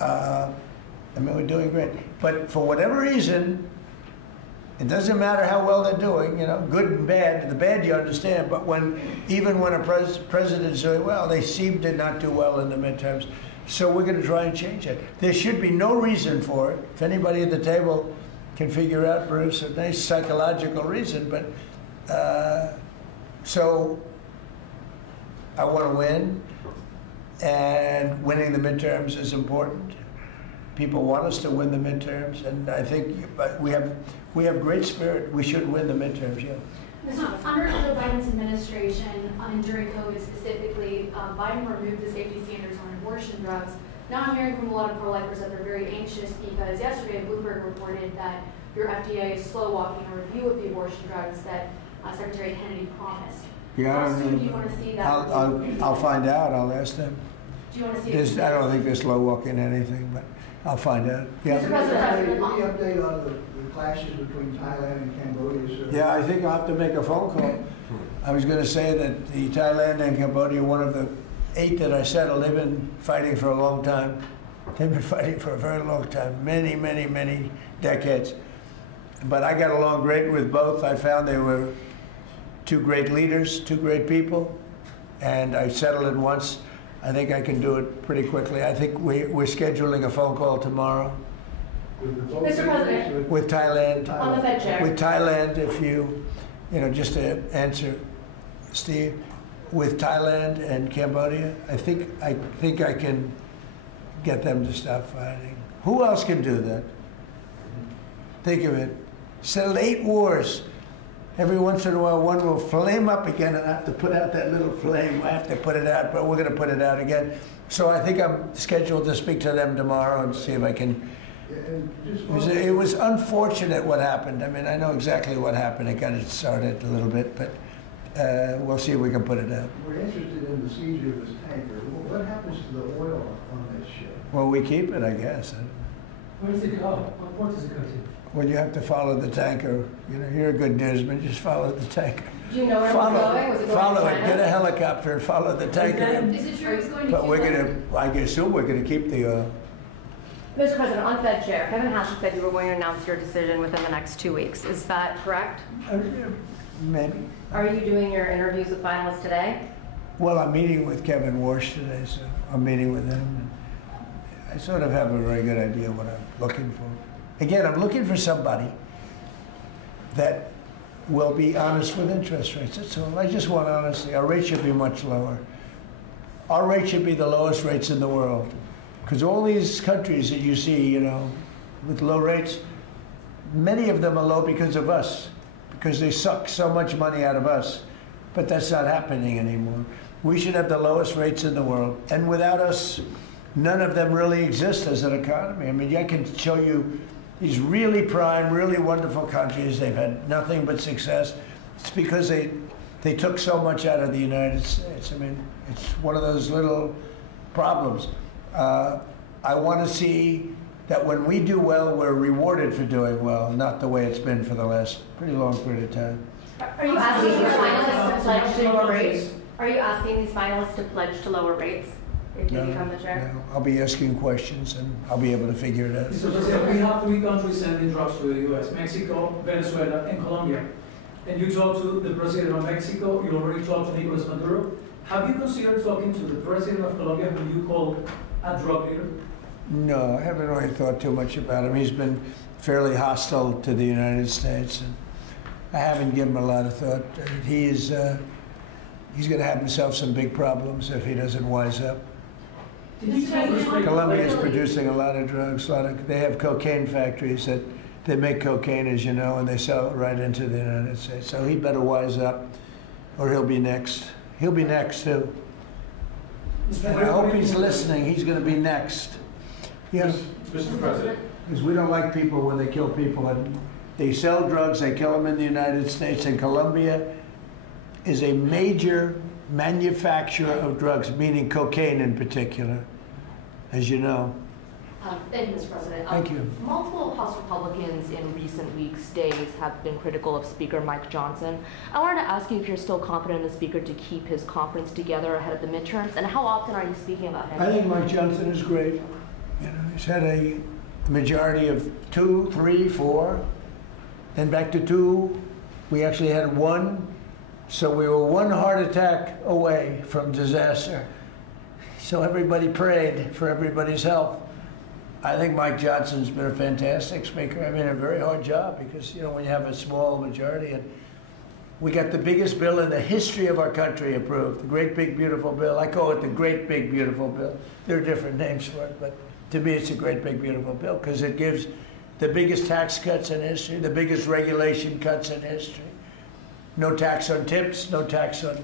We're doing great. But for whatever reason, it doesn't matter how well they're doing, good and bad. The bad you understand, but even when a president's doing well, they seem to not do well in the midterms. So we're going to try and change it. There should be no reason for it. If anybody at the table can figure out, Bruce, a nice psychological reason, but so I want to win, and winning the midterms is important. People want us to win the midterms, and I think we have great spirit. We should win the midterms, yeah. Under the Biden's administration, and during COVID specifically, Biden removed the safety standards on abortion drugs. Now I'm hearing from a lot of pro-lifers that they're very anxious because yesterday Bloomberg reported that your FDA is slow-walking a review of the abortion drugs that Secretary Kennedy promised. Yeah, How soon do you want to see that? I'll find out. I'll ask them. Do you want to see it? I don't think they're slow-walking anything, but I'll find out. Yeah. Mr. President, any update on the clashes between Thailand and Cambodia, sir? Yeah, I think I'll have to make a phone call. I was going to say that the Thailand and Cambodia, one of the 8 that I settled, they've been fighting for a long time. They've been fighting for a very long time, many, many, many decades. But I got along great with both. I found they were 2 great leaders, 2 great people, and I settled it once. I think I can do it pretty quickly. I think we're scheduling a phone call tomorrow. Mr. President. With Thailand. On the Fed chair. With Thailand, if just to answer Steve, with Thailand and Cambodia, I think I can get them to stop fighting. Who else can do that? Think of it. Settled 8 wars. Every once in a while, one will flame up again, and I have to put out that little flame. I have to put it out, but we're going to put it out again. So I think I'm scheduled to speak to them tomorrow and see if I can. It was unfortunate what happened. I know exactly what happened. It got it started a little bit, but we'll see if we can put it out. We're interested in the seizure of this tanker. What happens to the oil on this ship? Well, we keep it, I guess. Where does it go? What port does it go to? Well, you have to follow the tanker. You know, you're a good newsman. Just follow the tanker. Do you know where it was going? Was it going Follow to it. China? Get a helicopter and follow the tanker. Is it true it's going to But we're Cuba? gonna. I assume we're gonna keep the oil. Mr. President, on Fed Chair, Kevin Hassett said you were going to announce your decision within the next 2 weeks. Is that correct? Maybe. Are you doing your interviews with finalists today? Well, I'm meeting with Kevin Warsh today, so I'm meeting with him. And I sort of have a very good idea what I'm looking for. Again, I'm looking for somebody that will be honest with interest rates. That's all. I just want honesty. Our rate should be much lower. Our rate should be the lowest rates in the world. Because all these countries that you see, you know, with low rates, many of them are low because of us, because they suck so much money out of us. But that's not happening anymore. We should have the lowest rates in the world. And without us, none of them really exist as an economy. I mean, I can show you these really prime, really wonderful countries. They've had nothing but success. It's because they took so much out of the United States. I mean, it's one of those little problems. I want to see that when we do well, we're rewarded for doing well, not the way it's been for the last pretty long period of time. Are you asking these finalists to pledge to lower rates? Are you asking these finalists to pledge to lower rates if you become the chair? No, I'll be asking questions and I'll be able to figure it out. Mr. President, we have 3 countries sending drugs to the U.S., Mexico, Venezuela, and Colombia. And you talked to the president of Mexico, you already talked to Nicolas Maduro. Have you considered talking to the president of Colombia, who you call a drug leader? No, I haven't really thought too much about him. He's been fairly hostile to the United States, and I haven't given him a lot of thought. He's going to have himself some big problems if he doesn't wise up. Colombia is producing a lot of drugs. They have cocaine factories that they make cocaine, as you know, and they sell it right into the United States. So he better wise up, or he'll be next. He'll be next too. And I hope he's listening. He's going to be next. Yes, Mr. President. Because we don't like people when they kill people. And they sell drugs, they kill them in the United States, and Colombia is a major manufacturer of drugs, meaning cocaine in particular, as you know. Thank you, Mr. President. Thank you. Multiple House Republicans in recent weeks, days, have been critical of Speaker Mike Johnson. I wanted to ask you if you're still confident in the Speaker to keep his conference together ahead of the midterms, and how often are you speaking about him? I think Mike Johnson is great. You know, he's had a majority of 2, 3, 4, then back to 2. We actually had 1, so we were 1 heart attack away from disaster. So everybody prayed for everybody's health. I think Mike Johnson's been a fantastic speaker. I mean, a very hard job because, you know, when you have a small majority, and we got the biggest bill in the history of our country approved, the Great Big Beautiful Bill. I call it the Great Big Beautiful Bill. There are different names for it, but to me it's a Great Big Beautiful Bill because it gives the biggest tax cuts in history, the biggest regulation cuts in history. No tax on tips, no tax on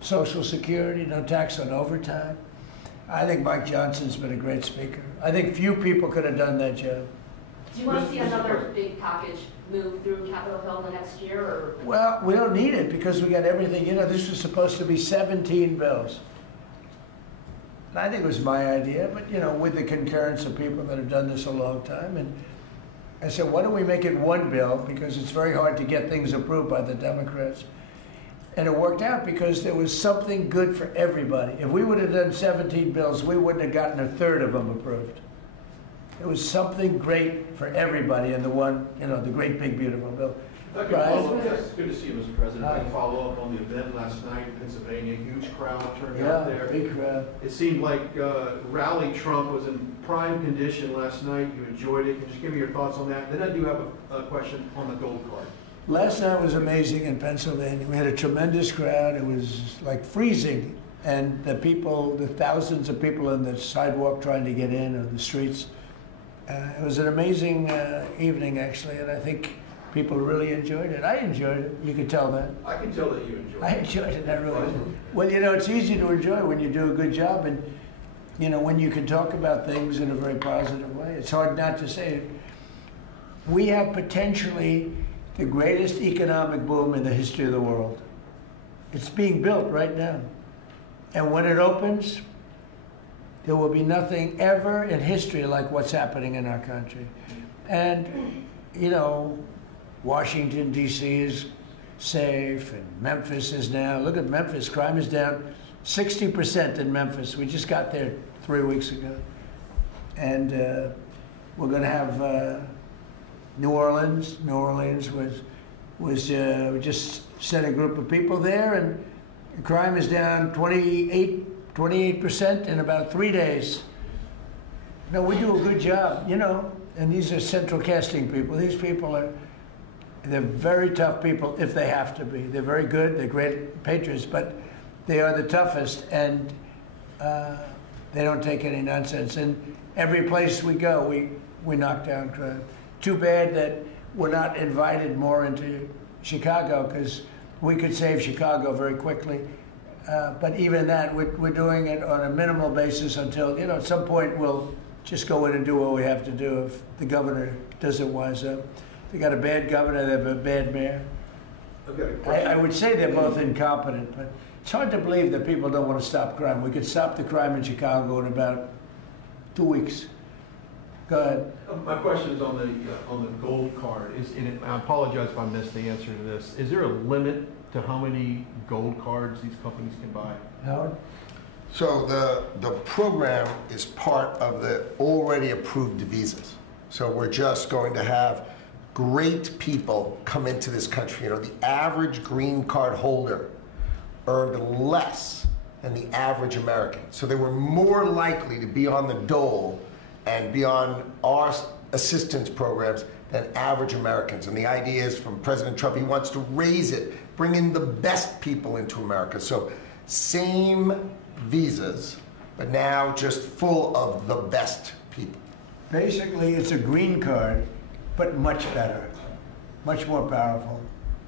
Social Security, no tax on overtime. I think Mike Johnson's been a great speaker. I think few people could have done that job. Do you want to see another big package move through Capitol Hill in the next year? Or? Well, we don't need it because we got everything. You know, this was supposed to be 17 bills. And I think it was my idea, but, you know, with the concurrence of people that have done this a long time. And I said, why don't we make it 1 bill? Because it's very hard to get things approved by the Democrats. And it worked out because there was something good for everybody. If we would have done 17 bills, we wouldn't have gotten 1/3 of them approved. It was something great for everybody in the one, you know, the Great Big Beautiful Bill. Good to see you, Mr. President. I can follow up on the event last night in Pennsylvania. Huge crowd turned out there. Big crowd. It seemed like Rally Trump was in prime condition last night. You enjoyed it. Can you just give me your thoughts on that? Then I do have a question on the gold card. Last night was amazing in Pennsylvania. We had a tremendous crowd. It was like freezing. And the people, the thousands of people on the sidewalk trying to get in, or the streets. It was an amazing evening, actually, and I think people really enjoyed it. I enjoyed it. You could tell that. I can tell that you enjoyed it. I enjoyed it. I really did. Well, you know, it's easy to enjoy when you do a good job, and, you know, when you can talk about things in a very positive way. It's hard not to say it. We have potentially the greatest economic boom in the history of the world. It's being built right now. And when it opens, there will be nothing ever in history like what's happening in our country. And, you know, Washington, D.C. is safe, and Memphis is now. Look at Memphis. Crime is down 60% in Memphis. We just got there 3 weeks ago. And we're going to have New Orleans. New Orleans we just sent a group of people there, and crime is down 28% in about 3 days. No, we do a good job, you know. And these are central casting people. These people they're very tough people if they have to be. They're very good. They're great patriots, but they are the toughest, and they don't take any nonsense. And every place we go, we knock down crime. Too bad that we're not invited more into Chicago, because we could save Chicago very quickly. But even that, we're doing it on a minimal basis until, you know, at some point we'll just go in and do what we have to do if the governor doesn't wise up. They got a bad governor, they have a bad mayor. I would say they're both incompetent, but it's hard to believe that people don't want to stop crime. We could stop the crime in Chicago in about 2 weeks. Go ahead. My question is on the gold card. And I apologize if I missed the answer to this. Is there a limit to how many gold cards these companies can buy? Howard? So the program is part of the already approved visas. So we're just going to have great people come into this country. You know, the average green card holder earned less than the average American. So they were more likely to be on the dole and be on our assistance programs than average Americans. And the idea is from President Trump, he wants to raise it, bring in the best people into America. So same visas, but now just full of the best people. Basically, it's a green card, but much better, much more powerful,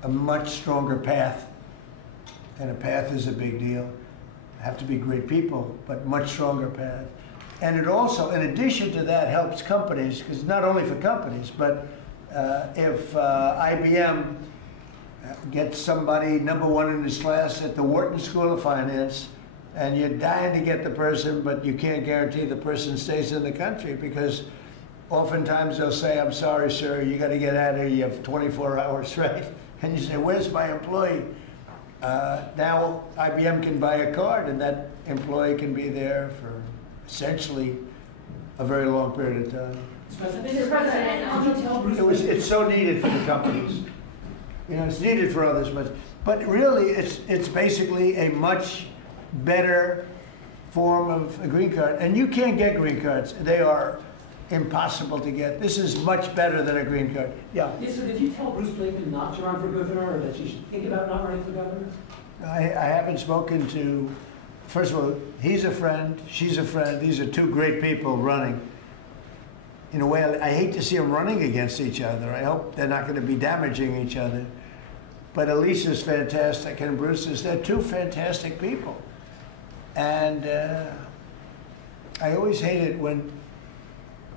a much stronger path. And a path is a big deal. Have to be great people, but much stronger path. And it also, in addition to that, helps companies, because not only for companies, but if IBM gets somebody #1 in his class at the Wharton School of Finance, and you're dying to get the person, but you can't guarantee the person stays in the country, because oftentimes they'll say, I'm sorry, sir, you got to get out of here, you have 24 hours, right? And you say, where's my employee? Now IBM can buy a card, and that employee can be there for essentially a very long period of time. Mr. President, It's so needed for the companies. You know, it's needed for others, but really it's basically a much better form of a green card. And you can't get green cards. They are impossible to get. This is much better than a green card. Yeah. Yes, so did you tell Bruce Blakeman not to run for governor, or that she should think about not running for governor? I haven't spoken to, first of all, he's a friend, she's a friend. These are two great people running. In a way, I hate to see them running against each other. I hope they're not going to be damaging each other. But Alicia's fantastic, and Bruce is, they're two fantastic people. And I always hate it when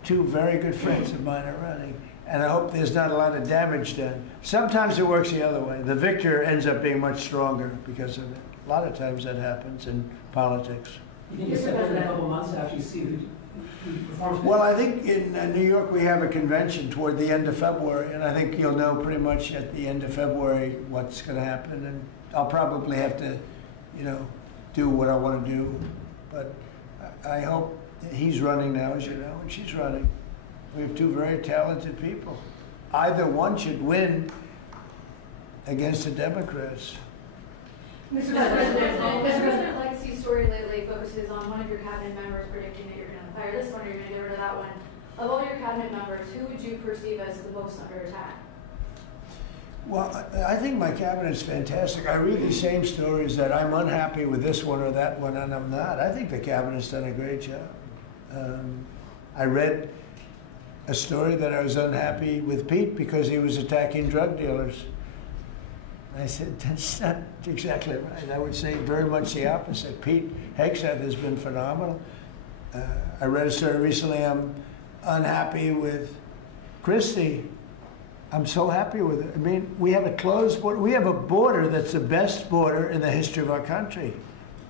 two very good friends of mine are running. And I hope there's not a lot of damage done. Sometimes it works the other way. The victor ends up being much stronger because of it. A lot of times that happens in politics. You think you step in a couple months after you see who performs? Well, I think in New York we have a convention toward the end of February, and I think you'll know pretty much at the end of February what's going to happen. And I'll probably have to, you know, do what I want to do. But I hope he's running now, as you know, and she's running. We have two very talented people. Either one should win against the Democrats. Mr. President, Legacy's story lately focuses on one of your cabinet members predicting that you're going to fire this one or you're going to get rid of that one. Of all your cabinet members, who would you perceive as the most under attack? Well, I think my cabinet is fantastic. I read these same stories that I'm unhappy with this one or that one, and I'm not. I think the cabinet's done a great job. I read a story that I was unhappy with Pete because he was attacking drug dealers. I said, that's not exactly right. I would say very much the opposite. Pete Hegseth has been phenomenal. I read a story recently, I'm unhappy with Christie. I'm so happy with it. I mean, we have a closed border. We have a border that's the best border in the history of our country.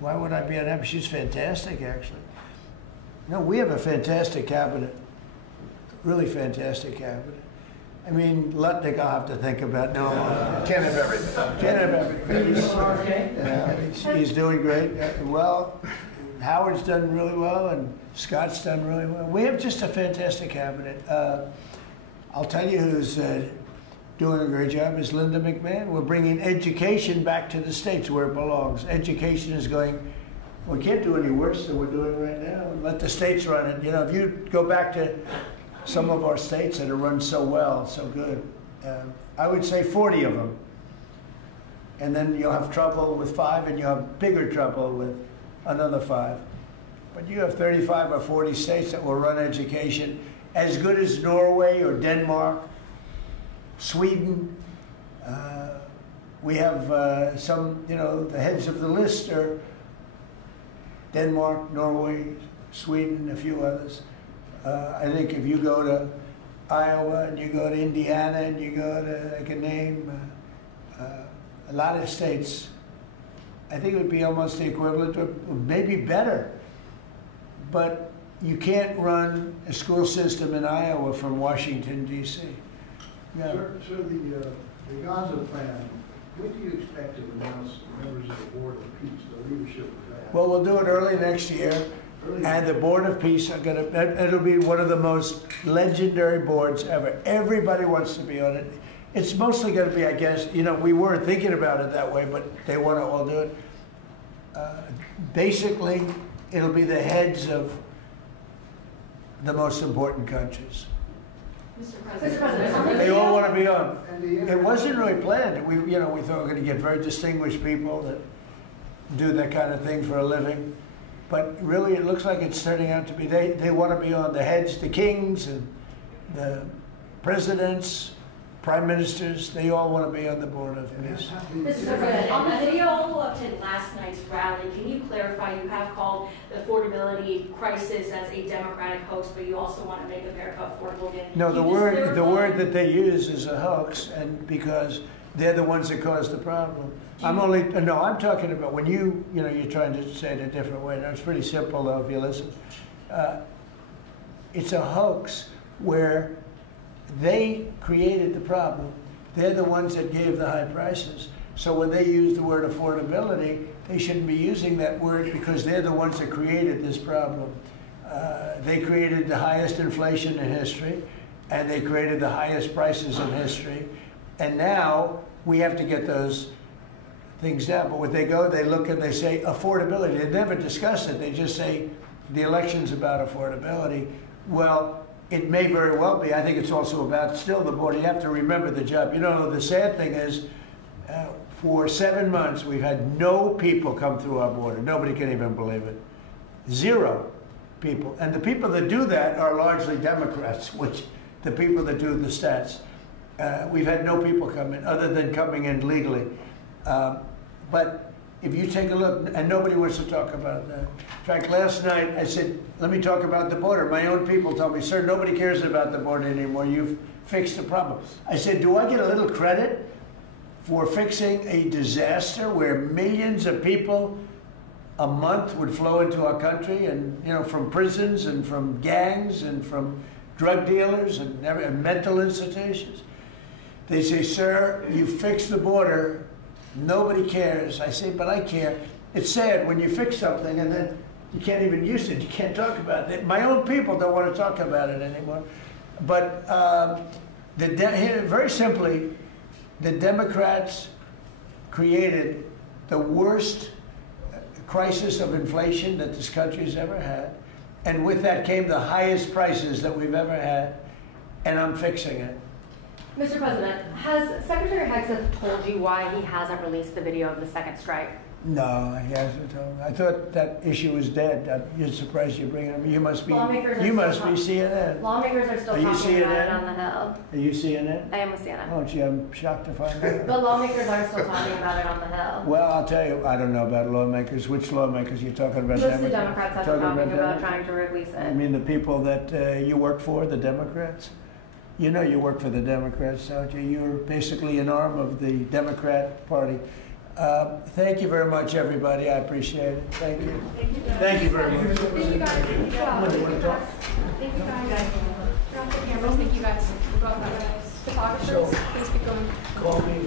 Why would I be unhappy? She's fantastic, actually. No, we have a fantastic cabinet. Really fantastic cabinet. I mean, Lutnick I'll have to think about. No, Can't have everything. Can't have everything. He's doing great. Well, Howard's done really well, and Scott's done really well. We have just a fantastic cabinet. I'll tell you who's doing a great job is Linda McMahon. We're bringing education back to the states where it belongs. Education is going, we can't do any worse than we're doing right now. Let the states run it. You know, if you go back to some of our states that are run so well, so good, I would say 40 of them. And then you'll have trouble with 5, and you'll have bigger trouble with another 5. But you have 35 or 40 states that will run education as good as Norway or Denmark, Sweden. We have some, you know, the heads of the list are Denmark, Norway, Sweden, a few others. I think if you go to Iowa and you go to Indiana and you go to, I can name a lot of states, I think it would be almost the equivalent to, maybe better. But you can't run a school system in Iowa from Washington, D.C. Yeah. Sir, the Gaza plan, when do you expect to announce members of the Board of Peace, the leadership of that? Well, we'll do it early next year. And the Board of Peace are going to, it'll be one of the most legendary boards ever. Everybody wants to be on it. It's mostly going to be, I guess, you know, we weren't thinking about it that way, but they want to all do it. Basically, it'll be the heads of the most important countries. Mr. President. They all want to be on. It wasn't really planned. We thought we were going to get very distinguished people that do that kind of thing for a living. But really, it looks like it's turning out to be, they want to be on. The heads, the kings and the presidents, prime ministers, they all want to be on the Board of Peace. Mr. President, on the video up to last night's rally, can you clarify, you have called the affordability crisis as a Democratic hoax, but you also want to make America affordable again? No, the word that they use is a hoax, and because they're the ones that caused the problem. I'm talking about when you're trying to say it a different way. Now, it's pretty simple, though, if you listen. It's a hoax where they created the problem. They're the ones that gave the high prices. So when they use the word affordability, they shouldn't be using that word because they're the ones that created this problem. They created the highest inflation in history, and they created the highest prices in history. And now we have to get those things down. But when they go, they look and they say affordability. They never discuss it. They just say the election's about affordability. Well, it may very well be. I think it's also about still the border. You have to remember the job. You know, the sad thing is for 7 months, we've had no people come through our border. Nobody can even believe it. 0 people. And the people that do that are largely Democrats, which the people that do the stats. We've had no people come in other than coming in legally. But if you take a look, and nobody wants to talk about that. In fact, last night I said, let me talk about the border. My own people told me, sir, nobody cares about the border anymore. You've fixed the problem. I said, do I get a little credit for fixing a disaster where millions of people a month would flow into our country, and from prisons and from gangs and from drug dealers and mental institutions? They say, sir, you fixed the border. Nobody cares. I say, but I care. It's sad when you fix something and then you can't even use it. You can't talk about it. My own people don't want to talk about it anymore. But very simply, the Democrats created the worst crisis of inflation that this country has ever had. And with that came the highest prices that we've ever had. And I'm fixing it. Mr. President, has Secretary Hegseth told you why he hasn't released the video of the second strike? No, he hasn't told me. I thought that issue was dead. You're surprised you bring it up. You must be CNN. Lawmakers are still talking about it on the Hill. Are you CNN? I am with CNN. Oh, gee, I'm shocked to find out. But lawmakers are still talking about it on the Hill. Well, I'll tell you, I don't know about lawmakers. Which lawmakers you're talking about? Most of the Democrats have been talking about trying to release it. I mean the people that you work for, the Democrats? You know you work for the Democrats, don't you? You're basically an arm of the Democrat Party. Thank you very much, everybody. I appreciate it. Thank you. Thank you very much. Thank you guys. Good job. You want to talk? Thank you guys. Turn off the cameras. Thank you guys. We'll go out that way. Photographers, please keep going. Call me.